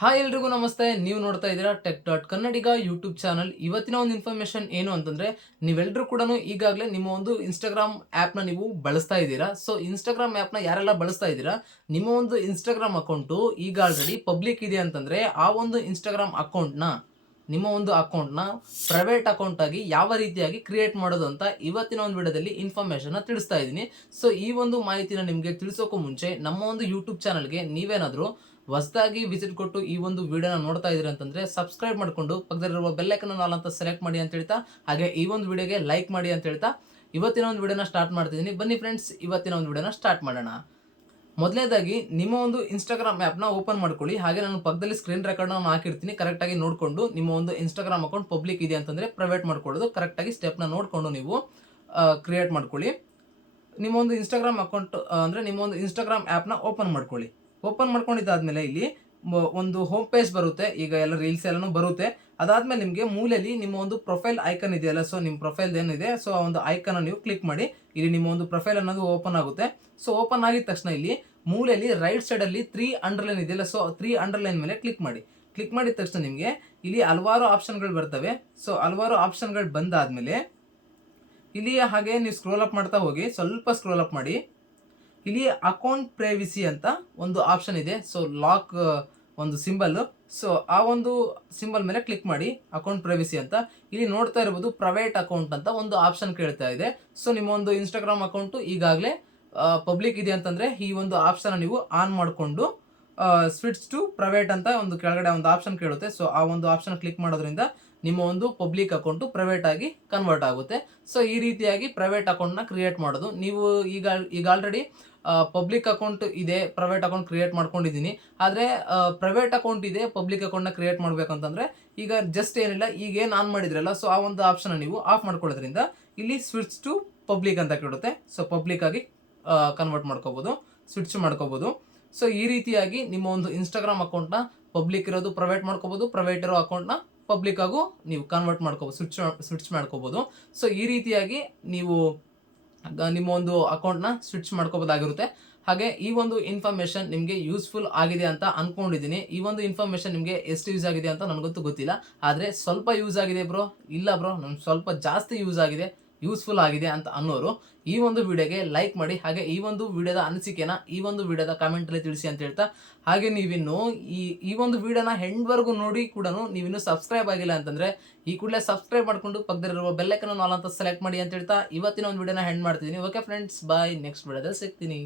Hi ಎಲ್ರಿಗೂ ನಮಸ್ತೆ. ನೀವು ನೋಡ್ತಾ ಇದ್ದೀರಾ ಟೆಕ್ ಡಾಟ್ ಕನ್ನಡಿಗ ಯೂಟ್ಯೂಬ್ ಚಾನಲ್. ಇವತ್ತಿನ ಒಂದು ಇನ್ಫಾರ್ಮೇಶನ್ ಏನು ಅಂತಂದ್ರೆ, ನೀವೆಲ್ಲರೂ ಕೂಡ ಈಗಾಗಲೇ ನಿಮ್ಮ ಒಂದು ಇನ್ಸ್ಟಾಗ್ರಾಮ್ ಆ್ಯಪ್ನ ನೀವು ಬಳಸ್ತಾ ಇದ್ದೀರಾ. ಸೊ ಇನ್ಸ್ಟಾಗ್ರಾಮ್ ಆ್ಯಪ್ನ ಯಾರೆಲ್ಲ ಬಳಸ್ತಾ ಇದ್ದೀರಾ, ನಿಮ್ಮ ಒಂದು ಇನ್ಸ್ಟಾಗ್ರಾಮ್ ಅಕೌಂಟು ಈಗ ಆಲ್ರೆಡಿ ಪಬ್ಲಿಕ್ ಇದೆ ಅಂತಂದ್ರೆ, ಆ ಒಂದು ಇನ್ಸ್ಟಾಗ್ರಾಮ್ ಅಕೌಂಟ್ನ ನಿಮ್ಮ ಒಂದು ಅಕೌಂಟ್ನ ಪ್ರೈವೇಟ್ ಅಕೌಂಟ್ ಆಗಿ ಯಾವ ರೀತಿಯಾಗಿ ಕ್ರಿಯೇಟ್ ಮಾಡೋದು ಅಂತ ಇವತ್ತಿನ ಒಂದು ವಿಡಿಯೋದಲ್ಲಿ ಇನ್ಫಾರ್ಮೇಶನ್ ತಿಳಿಸ್ತಾ ಇದ್ದೀನಿ. ಸೊ ಈ ಒಂದು ಮಾಹಿತಿನ ನಿಮಗೆ ತಿಳಿಸೋಕ್ಕೂ ಮುಂಚೆ ನಮ್ಮ ಒಂದು ಯೂಟ್ಯೂಬ್ ಚಾನಲ್ಗೆ ನೀವೇನಾದರೂ ಹೊಸದಾಗಿ ವಿಸಿಟ್ ಕೊಟ್ಟು ಈ ಒಂದು ವಿಡಿಯೋನ ನೋಡ್ತಾ ಇದ್ದೀರಿ ಅಂತಂದ್ರೆ ಸಬ್ಸ್ಕ್ರೈಬ್ ಮಾಡ್ಕೊಂಡು ಪಕ್ಕದಲ್ಲಿರುವ ಬೆಲ್ ಐಕಾನ್ ಆಲ್ ಅಂತ ಸೆಲೆಕ್ಟ್ ಮಾಡಿ ಅಂತ ಹೇಳ್ತಾ, ಹಾಗೆ ಈ ಒಂದು ವಿಡಿಯೋಗೆ ಲೈಕ್ ಮಾಡಿ ಅಂತ ಹೇಳ್ತಾ ಇವತ್ತಿನ ಒಂದು ವಿಡಿಯೋನ ಸ್ಟಾರ್ಟ್ ಮಾಡ್ತಿದ್ದೀನಿ. ಬನ್ನಿ ಫ್ರೆಂಡ್ಸ್, ಇವತ್ತಿನ ಒಂದು ವಿಡಿಯೋನ ಸ್ಟಾರ್ಟ್ ಮಾಡೋಣ. ಮೊದಲನೇದಾಗಿ ನಿಮ್ಮ ಒಂದು ಇನ್ಸ್ಟಾಗ್ರಾಮ್ ಆ್ಯಪ್ನ ಓಪನ್ ಮಾಡ್ಕೊಳ್ಳಿ. ಹಾಗೆ ನಾನು ಪಕ್ಕದಲ್ಲಿ ಸ್ಕ್ರೀನ್ ರೆಕಾರ್ಡ್ನ ಹಾಕಿರ್ತೀನಿ, ಕರೆಕ್ಟಾಗಿ ನೋಡಿಕೊಂಡು ನಿಮ್ಮ ಒಂದು ಇನ್ಸ್ಟಾಗ್ರಾಮ್ ಅಕೌಂಟ್ ಪಬ್ಲಿಕ್ ಇದೆ ಅಂತಂದರೆ ಪ್ರೈವೇಟ್ ಮಾಡ್ಕೊಳ್ಳೋದು ಕರೆಕ್ಟಾಗಿ ಸ್ಟೆಪ್ನ ನೋಡಿಕೊಂಡು ನೀವು ಕ್ರಿಯೇಟ್ ಮಾಡ್ಕೊಳ್ಳಿ. ನಿಮ್ಮ ಒಂದು ಇನ್ಸ್ಟಾಗ್ರಾಮ್ ಅಕೌಂಟ್ ಅಂದರೆ ನಿಮ್ಮ ಒಂದು ಇನ್ಸ್ಟಾಗ್ರಾಮ್ ಆ್ಯಪ್ನ ಓಪನ್ ಮಾಡ್ಕೊಳ್ಳಿ. ಓಪನ್ ಮಾಡ್ಕೊಂಡಿದ್ದಾದ್ಮೇಲೆ ಇಲ್ಲಿ ಒಂದು ಹೋಮ್ ಪೇಜ್ ಬರುತ್ತೆ. ಈಗ ಎಲ್ಲ ರೀಲ್ಸ್ ಎಲ್ಲನೂ ಬರುತ್ತೆ. ಅದಾದ್ಮೇಲೆ ನಿಮಗೆ ಮೂಲೆಯಲ್ಲಿ ನಿಮ್ಮ ಒಂದು ಪ್ರೊಫೈಲ್ ಐಕನ್ ಇದೆಯಲ್ಲ, ಸೊ ನಿಮ್ಮ ಪ್ರೊಫೈಲ್ ಏನಿದೆ ಸೊ ಆ ಒಂದು ಐಕನ್ ನೀವು ಕ್ಲಿಕ್ ಮಾಡಿ. ಇಲ್ಲಿ ನಿಮ್ಮ ಒಂದು ಪ್ರೊಫೈಲ್ ಅನ್ನೋದು ಓಪನ್ ಆಗುತ್ತೆ. ಸೊ ಓಪನ್ ಆಗಿದ ತಕ್ಷಣ ಇಲ್ಲಿ ಮೂಲೆಯಲ್ಲಿ ರೈಟ್ ಸೈಡಲ್ಲಿ 3 ಅಂಡರ್ಲೈನ್ ಇದೆಯಲ್ಲ, ಸೊ 3 ಅಂಡರ್ಲೈನ್ ಮೇಲೆ ಕ್ಲಿಕ್ ಮಾಡಿ. ಕ್ಲಿಕ್ ಮಾಡಿದ ತಕ್ಷಣ ನಿಮಗೆ ಇಲ್ಲಿ ಹಲವಾರು ಆಪ್ಷನ್ಗಳು ಬರ್ತವೆ. ಸೊ ಹಲವಾರು ಆಪ್ಷನ್ಗಳು ಬಂದಾದ್ಮೇಲೆ ಇಲ್ಲಿ ಹಾಗೆ ನೀವು ಸ್ಕ್ರೋಲ್ ಅಪ್ ಮಾಡ್ತಾ ಹೋಗಿ, ಸ್ವಲ್ಪ ಸ್ಕ್ರೋಲ್ ಅಪ್ ಮಾಡಿ. ಇಲ್ಲಿ ಅಕೌಂಟ್ ಪ್ರೈವಸಿ ಅಂತ ಒಂದು ಆಪ್ಷನ್ ಇದೆ. ಸೊ ಲಾಕ್ ಒಂದು ಸಿಂಬಲ್, ಸೊ ಆ ಒಂದು ಸಿಂಬಲ್ ಮೇಲೆ ಕ್ಲಿಕ್ ಮಾಡಿ. ಅಕೌಂಟ್ ಪ್ರೈವಸಿ ಅಂತ ಇಲ್ಲಿ ನೋಡ್ತಾ ಇರ್ಬೋದು, ಪ್ರೈವೇಟ್ ಅಕೌಂಟ್ ಅಂತ ಒಂದು ಆಪ್ಷನ್ ಕೇಳ್ತಾ ಇದೆ. ಸೊ ನಿಮ್ಮ ಒಂದು ಇನ್ಸ್ಟಾಗ್ರಾಮ್ ಅಕೌಂಟು ಈಗಾಗಲೇ ಪಬ್ಲಿಕ್ ಇದೆ ಅಂತಂದ್ರೆ ಈ ಒಂದು ಆಪ್ಷನ್ ನೀವು ಆನ್ ಮಾಡಿಕೊಂಡು ಸ್ವಿಚ್ ಟು ಪ್ರೈವೇಟ್ ಅಂತ ಒಂದು ಕೆಳಗಡೆ ಒಂದು ಆಪ್ಷನ್ ಕೇಳುತ್ತೆ. ಸೊ ಆ ಒಂದು ಆಪ್ಷನ್ ಕ್ಲಿಕ್ ಮಾಡೋದ್ರಿಂದ ನಿಮ್ಮ ಒಂದು ಪಬ್ಲಿಕ್ ಅಕೌಂಟು ಪ್ರೈವೇಟ್ ಆಗಿ ಕನ್ವರ್ಟ್ ಆಗುತ್ತೆ. ಸೊ ಈ ರೀತಿಯಾಗಿ ಪ್ರೈವೇಟ್ ಅಕೌಂಟ್ನ ಕ್ರಿಯೇಟ್ ಮಾಡೋದು. ನೀವು ಈಗ ಆಲ್ರೆಡಿ ಪಬ್ಲಿಕ್ ಅಕೌಂಟ್ ಇದೆ, ಪ್ರೈವೇಟ್ ಅಕೌಂಟ್ ಕ್ರಿಯೇಟ್ ಮಾಡ್ಕೊಂಡಿದ್ದೀನಿ. ಆದರೆ ಪ್ರೈವೇಟ್ ಅಕೌಂಟ್ ಇದೆ, ಪಬ್ಲಿಕ್ ಅಕೌಂಟ್ನ ಕ್ರಿಯೇಟ್ ಮಾಡಬೇಕಂತಂದ್ರೆ ಈಗ ಜಸ್ಟ್ ಏನಿಲ್ಲ, ಈಗ ಏನು ಆನ್ ಮಾಡಿದ್ರಲ್ಲ, ಸೊ ಆ ಒಂದು ಆಪ್ಷನ್ ನೀವು ಆಫ್ ಮಾಡ್ಕೊಳ್ಳೋದ್ರಿಂದ ಇಲ್ಲಿ ಸ್ವಿಚ್ ಟು ಪಬ್ಲಿಕ್ ಅಂತ ಕೇಳುತ್ತೆ. ಸೊ ಪಬ್ಲಿಕ್ ಆಗಿ ಕನ್ವರ್ಟ್ ಮಾಡ್ಕೋಬೋದು, ಸ್ವಿಚ್ ಮಾಡ್ಕೋಬೋದು. ಸೊ ಈ ರೀತಿಯಾಗಿ ನಿಮ್ಮ ಒಂದು ಇನ್ಸ್ಟಾಗ್ರಾಮ್ ಅಕೌಂಟ್ನ ಪಬ್ಲಿಕ್ ಇರೋದು ಪ್ರೈವೇಟ್ ಮಾಡ್ಕೋಬೋದು, ಪ್ರೈವೇಟ್ ಇರೋ ಅಕೌಂಟ್ನ ಪಬ್ಲಿಕ್ ಆಗು ನೀವು ಕನ್ವರ್ಟ್ ಮಾಡ್ಕೋಬೋದು, ಸ್ವಿಚ್ ಮಾಡ್ಕೋಬೋದು. ಸೊ ಈ ರೀತಿಯಾಗಿ ನೀವು ನಿಮ್ಮ ಒಂದು ಅಕೌಂಟ್ನ ಸ್ವಿಚ್ ಮಾಡ್ಕೋಬೋದಾಗಿರುತ್ತೆ. ಹಾಗೆ ಈ ಒಂದು ಇನ್ಫಾರ್ಮೇಷನ್ ನಿಮಗೆ ಯೂಸ್ಫುಲ್ ಆಗಿದೆ ಅಂತ ಅಂದ್ಕೊಂಡಿದ್ದೀನಿ. ಈ ಒಂದು ಇನ್ಫಾರ್ಮೇಷನ್ ನಿಮಗೆ ಎಷ್ಟು ಯೂಸ್ ಆಗಿದೆ ಅಂತ ನನಗಂತೂ ಗೊತ್ತಿಲ್ಲ. ಆದರೆ ಸ್ವಲ್ಪ ಯೂಸ್ ಆಗಿದೆ ಬ್ರೋ, ಇಲ್ಲ ಬ್ರೋ ನಮ್ಗೆ ಸ್ವಲ್ಪ ಜಾಸ್ತಿ ಯೂಸ್ ಆಗಿದೆ, ಯೂಸ್ಫುಲ್ ಆಗಿದೆ ಅಂತ ಅನ್ನೋರು ಈ ಒಂದು ವಿಡಿಯೋಗೆ ಲೈಕ್ ಮಾಡಿ. ಹಾಗೆ ಈ ಒಂದು ವಿಡಿಯೋದ ಅನಿಸಿಕೆನ ಈ ಒಂದು ವಿಡಿಯೋದ ಕಾಮೆಂಟಲ್ಲಿ ತಿಳಿಸಿ ಅಂತ ಹೇಳ್ತಾ, ಹಾಗೆ ನೀವಿನ್ನು ಈ ಒಂದು ವಿಡಿಯೋನ ಹೆಂಡ್ವರೆಗೂ ನೋಡಿ ಕೂಡ ನೀವಿನ್ನೂ ಸಬ್ಸ್ಕ್ರೈಬ್ ಆಗಿಲ್ಲ ಅಂತಂದರೆ ಈ ಕೂಡಲೇ ಸಬ್ಸ್ಕ್ರೈಬ್ ಮಾಡಿಕೊಂಡು ಪಕ್ಕದಲ್ಲಿರುವ ಬೆಲ್ಲೈಕನ್ ಆಲ್ ಅಂತ ಸೆಲೆಕ್ಟ್ ಮಾಡಿ ಅಂತ ಹೇಳ್ತಾ ಇವತ್ತಿನ ಒಂದು ವಿಡಿಯೋನ ಹೆಂಡ್ ಮಾಡ್ತಿದ್ದೀನಿ. ಓಕೆ ಫ್ರೆಂಡ್ಸ್, ಬಾಯ್. ನೆಕ್ಸ್ಟ್ ವಿಡಿಯೋದಲ್ಲಿ ಸಿಗ್ತೀನಿ.